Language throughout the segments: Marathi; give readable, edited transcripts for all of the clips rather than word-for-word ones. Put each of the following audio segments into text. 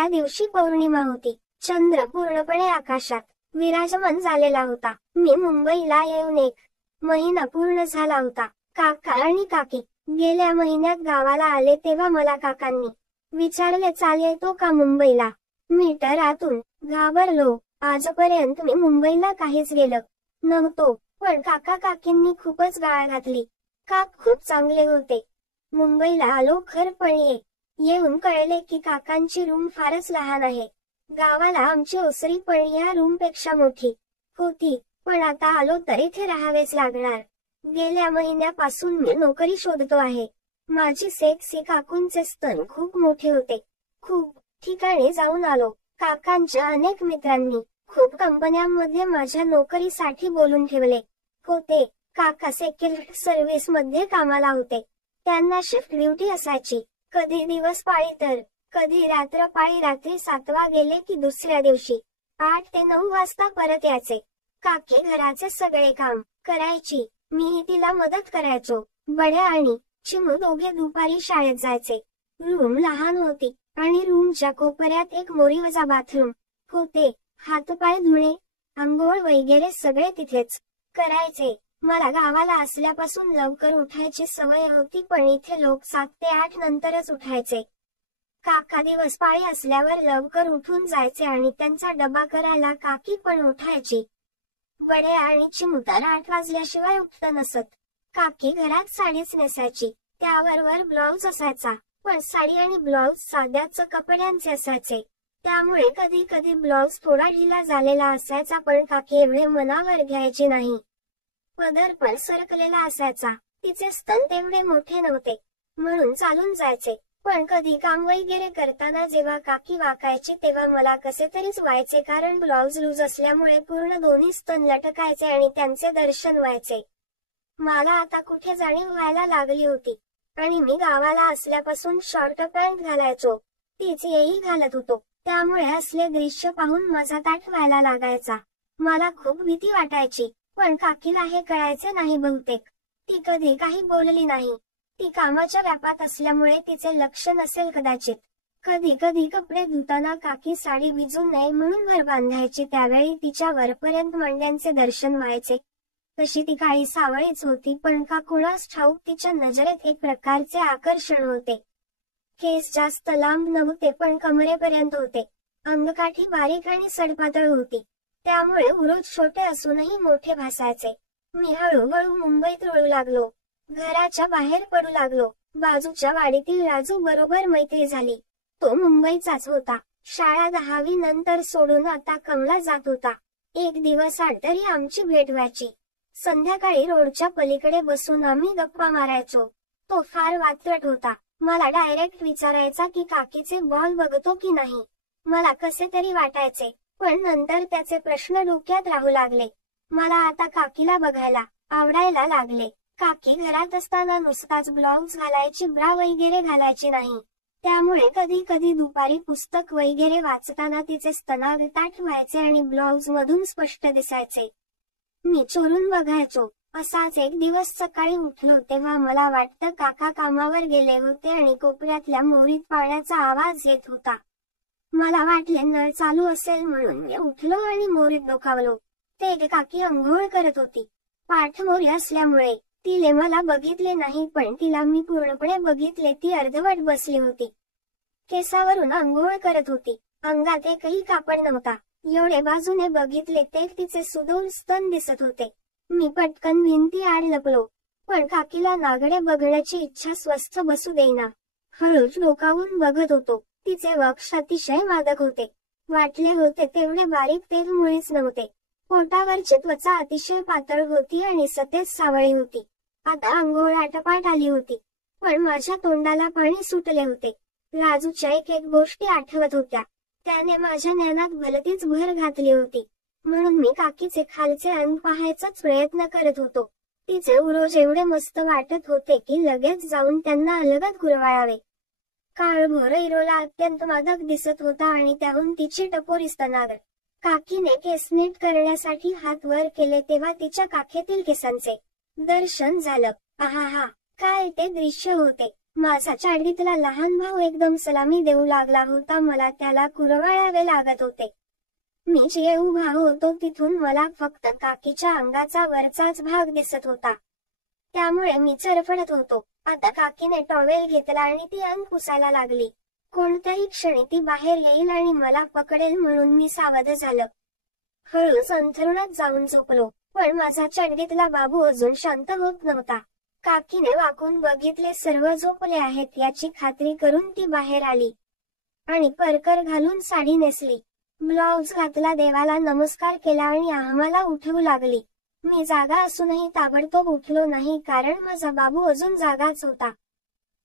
त्या दिवशी पौर्णिमा होती. चंद्र पूर्णपणे आकाशात विराजमान झालेला होता. मी मुंबईला येऊन 1 महिना पूर्ण झाला होता. काका आणि काकी गेल्या महिन्यात गावाला आले तेव्हा मला काकांनी विचारले, चाल येतो का मुंबईला? मी तर आतून घाबरलो. आजपर्यंत मी मुंबईला काहीच गेलो नव्हतो, पण काका काकींनी खूपच गाळ घातली. काक खूप चांगले होते. मुंबईला आलो खर, पण येऊन कळले की काकांची रूम फारच लहान आहे. गावाला आमची ओसरी पण या रूम पेक्षा मोठी होती. पण आता आलो तर इथे राहावेच लागणार. गेल्या महिन्यापासून मी नोकरी शोधतो आहे. माझी सेक्सी काकूंचे स्तन खूप मोठे होते. खूप ठिकाणी जाऊन आलो. काकांच्या अनेक मित्रांनी खूप कंपन्यांमध्ये माझ्या नोकरीसाठी बोलून ठेवले होते. काका सिक्युरिटी सर्व्हिस मध्ये कामाला होते. त्यांना शिफ्ट ड्युटी असायची. कधी दिवस पाळी तर कधी रात्र पाळी. रात्री 7 गेले की दुसऱ्या दिवशी 8 ते 9 वाजता परत यायचे. काकी घराचे सगळे काम करायची. मीही तिला मदत करायचो. बड्या आणि चिमू दोघे दुपारी शाळेत जायचे. रूम लहान होती आणि रूमच्या कोपऱ्यात एक मोरीवजा बाथरूम होते. हातपाय धुणे, आंघोळ वगैरे सगळे तिथेच करायचे. मला गावाला असल्यापासून लवकर उठायची सवय होती, पण इथे लोक 7 ते 8 नंतरच उठायचे. काका दिवस पाळी असल्यावर लवकर उठून जायचे आणि त्यांचा डबा करायला काकी पण उठायची. बडे आणि चिमू तर 8 वाजल्याशिवाय उठत नसत. काकी घरात साडीच नेसायची. त्यावर वर ब्लाउज असायचा, पण साडी आणि ब्लाउज साध्याच कपड्यांचे असायचे. त्यामुळे कधी कधी ब्लाउज थोडा ढिला झालेला असायचा, पण काकी एवढे मनावर घ्यायची नाही. पदर पण सरकलेला असायचा. तिचे स्तन तेवढे मोठे नव्हते म्हणून चालून जायचे. पण कधी काम वगैरे करताना जेव्हा काकी वाकायची तेव्हा मला कसे तरीच व्हायचे, कारण ब्लाउज लूज असल्यामुळे पूर्ण दोन्ही स्तन लटकायचे आणि त्यांचे दर्शन व्हायचे. मला आता कुठे जाणीव व्हायला लागली होती आणि मी गावाला असल्यापासून शॉर्ट पॅन्ट घालायचो. तीच येही घालत होतो. त्यामुळे असले दृश्य पाहून माझा ताठ व्हायला लागायचा. मला खूप भीती वाटायची, पण काकीला हे कळायचे नाही बहुतेक. ती कधी काही बोलली नाही. ती कामाच्या व्यापात असल्यामुळे तिचे लक्ष नसेल कदाचित. कधी कधी कपडे धुताना काकी साडी भिजू नये म्हणून भर बांधायची. त्यावेळी तिच्या वरपर्यंत मंड्यांचे दर्शन व्हायचे. तशी ती काळी सावळीच होती, पण का कुणास ठाऊक तिच्या नजरेत एक प्रकारचे आकर्षण होते. केस जास्त लांब नव्हते, पण कमरेपर्यंत होते. अंगकाठी बारीक आणि सडपातळ होती. त्यामुळे उरोज छोटे असूनही मोठे भासायचे. मी हळूहळू मुंबईत रुळू लागलो. घराच्या बाहेर पडू लागलो. बाजूच्या वाडीतील राजू बरोबर मैत्री झाली. तो मुंबईचाच होता. शाळा 10वी नंतर सोडून आता कमला जात होता. एक दिवस आड तरी आमची भेट व्हायची. संध्याकाळी रोडच्या पलीकडे बसून आम्ही गप्पा मारायचो. तो फार वात्रट होता. मला डायरेक्ट विचारायचा की काकीचे बॉल बघतो की नाही. मला कसे तरी वाटायचे, पण नंतर त्याचे प्रश्न डोक्यात राहू लागले. मला आता काकीला बघायला आवडायला लागले. काकी घरात असताना नुसताच ब्लाउज घालायची, ब्रा वगैरे घालायची नाही. त्यामुळे कधी कधी दुपारी पुस्तक वगैरे वाचताना तिचे स्तनाग ताठ व्हायचे आणि ब्लाउज मधून स्पष्ट दिसायचे. मी चोरून बघायचो. असाच एक दिवस सकाळी उठलो तेव्हा मला वाटतं काका कामावर गेले होते आणि कोपऱ्यातल्या मोरीत पाण्याचा आवाज येत होता. मला वाटले नळ चालू असेल म्हणून मी उठलो आणि मोरीत डोकावलो. ते काकी अंघोळ करत होती. पाठमोरी असल्यामुळे तिले मला बघितले नाही, पण तिला मी पूर्णपणे बघितले. ती अर्धवट बसली होती. केसावरून अंघोळ करत होती. अंगात एकही कापड नव्हता. एवढे बाजूने बघितले ते तिचे सुदूर स्तन दिसत होते. मी पटकन भिंती आड लपलो, पण काकीला नागडे बघण्याची इच्छा स्वस्थ बसू देईना. हळूच डोकावून बघत होतो. तिचे वक्ष अतिशय मादक होते. वाटले होते तेवढे बारीक ते मुळीच नव्हते. पोटावरची त्वचा अतिशय पातळ होती आणि सतेज सावळी होती. आता अंघोळ आटपाट आली होती, पण माझ्या तोंडाला पाणी सुटले होते. राजूच्या एक एक गोष्टी आठवत होत्या. त्याने माझ्या ज्ञानात भलतीच भर घातली होती. म्हणून मी काकीचे खालचे अंग पाहायचाच प्रयत्न करत होतो. तिचे उरोज एवढे मस्त वाटत होते की लगेच जाऊन त्यांना अलगद कुरवाळावे. काळभोर इरोला अत्यंत मादक दिसत होता आणि त्याहून तिची टपोरी स्तनागर. काकीने केस नीट करण्यासाठी हात वर केले तेव्हा तिच्या काखेतील केसांचे दर्शन झालं. आहा, काय ते दृश्य होते. माझा चाळीतला लहान भाऊ एकदम सलामी देऊ लागला होता. मला त्याला कुरवाळावे लागत होते. मी जे उभा होतो तिथून मला फक्त काकीच्या अंगाचा वरचाच भाग दिसत होता. त्यामुळे मी चरफडत होतो. आता काकीने टॉवेल घेतला आणि ती अंग पुसायला लागली. कोणत्याही क्षणी ती बाहेर येईल आणि मला पकडेल म्हणून मी सावध झालं. हळूच अंथरुणात जाऊन झोपलो. पण माझा चड्डीतला बाबू अजून शांत होत नव्हता. काकीने वाकून बघितले, सर्व झोपले आहेत याची खात्री करून ती बाहेर आली आणि परकर घालून साडी नेसली, ब्लाउज घातला, देवाला नमस्कार केला आणि आम्हाला उठवू लागली. मी जागा असूनही ताबडतोब उठलो नाही, कारण माझा बाबू अजून जागाच होता.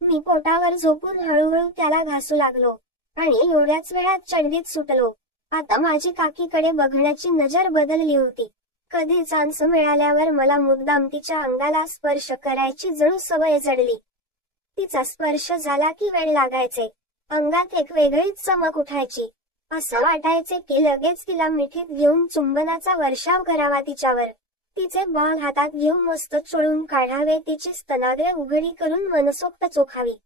मी पोटावर झोपून हळूहळू त्याला घासू लागलो आणि एवढ्याच वेळात चड्डीत सुटलो. आता माझी काकीकडे बघण्याची नजर बदलली होती. कधी चान्स मिळाल्यावर मला मुद्दाम तिच्या अंगाला स्पर्श करायची जणू सवय जडली. तिचा स्पर्श झाला की वेळ लागायचे. अंगात एक वेगळीच चमक उठायची. असं वाटायचे की लगेच तिला मिठीत घेऊन चुंबनाचा वर्षाव करावा तिच्यावर. तिचे बाळ हातात घेऊन मस्त चोळून काढावे, तिची स्तनाग्रे उघडी करून मनसोक्त चोखावी.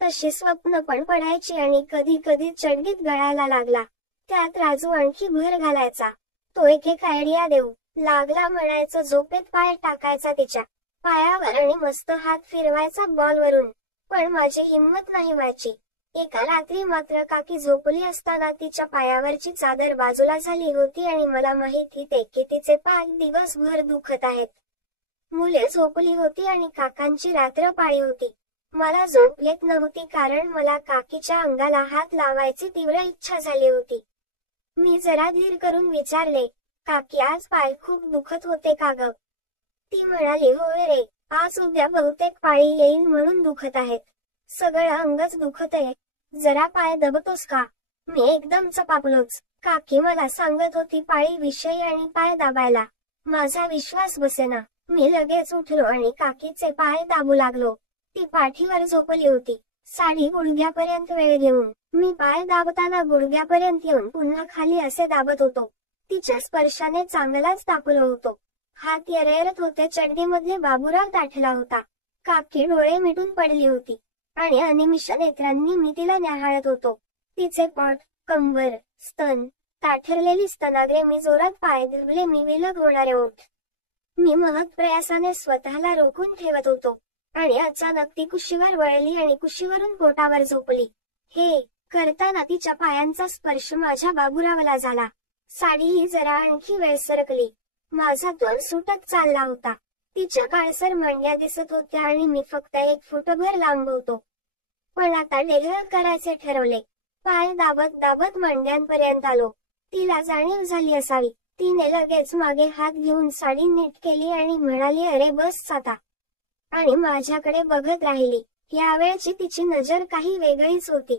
तशी स्वप्न पण पडायची आणि कधी कधी चड्डीत गळायला लागला. त्यात राजू आणखी भर घालायचा. तो एक आयडिया देऊ लागला. म्हणायचं झोपेत पाय टाकायचा तिच्या पायावर आणि मस्त हात फिरवायचा बॉलवरून. पण माझी हिंमत नाही व्हायची. एका रात्री मात्र काकी झोपली असताना तिच्या पायावरची चादर बाजूला झाली होती आणि मला माहित होते की तिचे पाय दिवसभर दुखत आहेत. मुले झोपली होती आणि काकांची रात्र पाळी होती. मला झोप येत नव्हती, कारण मला काकीच्या अंगाला हात लावायची तीव्र इच्छा झाली होती. मी जरा धीर करून विचारले, काकी आज पाय खूप दुखत होते का ग? ती म्हणाली, होय रे, आज उद्या बहुतेक पाळी येईल म्हणून दुखत आहेत. सगळं अंगच दुखतंय, जरा पाय दबतोस का? मी एकदम चपापलोच. काकी मला सांगत होती पाळी विषयी आणि पाय दाबायला. माझा विश्वास बसेना. मी लगेच उठलो आणि काकीचे पाय दाबू लागलो. ती पाठीवर झोपली होती, साडी गुडघ्यापर्यंत वेळ घेऊन. मी पाय दाबताना गुडघ्यापर्यंत येऊन पुन्हा खाली असे दाबत होतो. तिच्या स्पर्शाने चांगलाच तापलो होतो. हात येरत होते. चड्डीमध्ये बाबूराव ताठला होता. काकी डोळे मिटून पडली होती आणि अनिमिष नेत्रांनी मी तिला न्याहाळत होतो. तिचे पोट, कंबर, स्तन, ताठरलेली स्तनाग्रे, मी जोरात पाय दाबले, मी विलग होणारे ओठ. मी महत् प्रयासाने स्वतःला रोखून ठेवत होतो आणि अचानक ती कुशीवर वळली आणि कुशीवरून पोटावर झोपली. हे करताना तिच्या पायांचा स्पर्श माझ्या बाबूरावला झाला. साडीही जरा आणखी वेळ सरकली. माझा तोल सुटत चालला होता. तिच्या काळसर मांड्या दिसत होत्या आणि मी फक्त 1 फूटभर लांब होतो. पण आता ढेगळ करायचे ठरवले. पाय दाबत दाबत मांड्यांपर्यंत आलो. तिला जाणीव झाली असावी. तिने लगेच मागे हात घेऊन साडी नीट केली आणि म्हणाली, अरे बस आता, आणि माझ्याकडे बघत राहिली. यावेळची तिची नजर काही वेगळीच होती.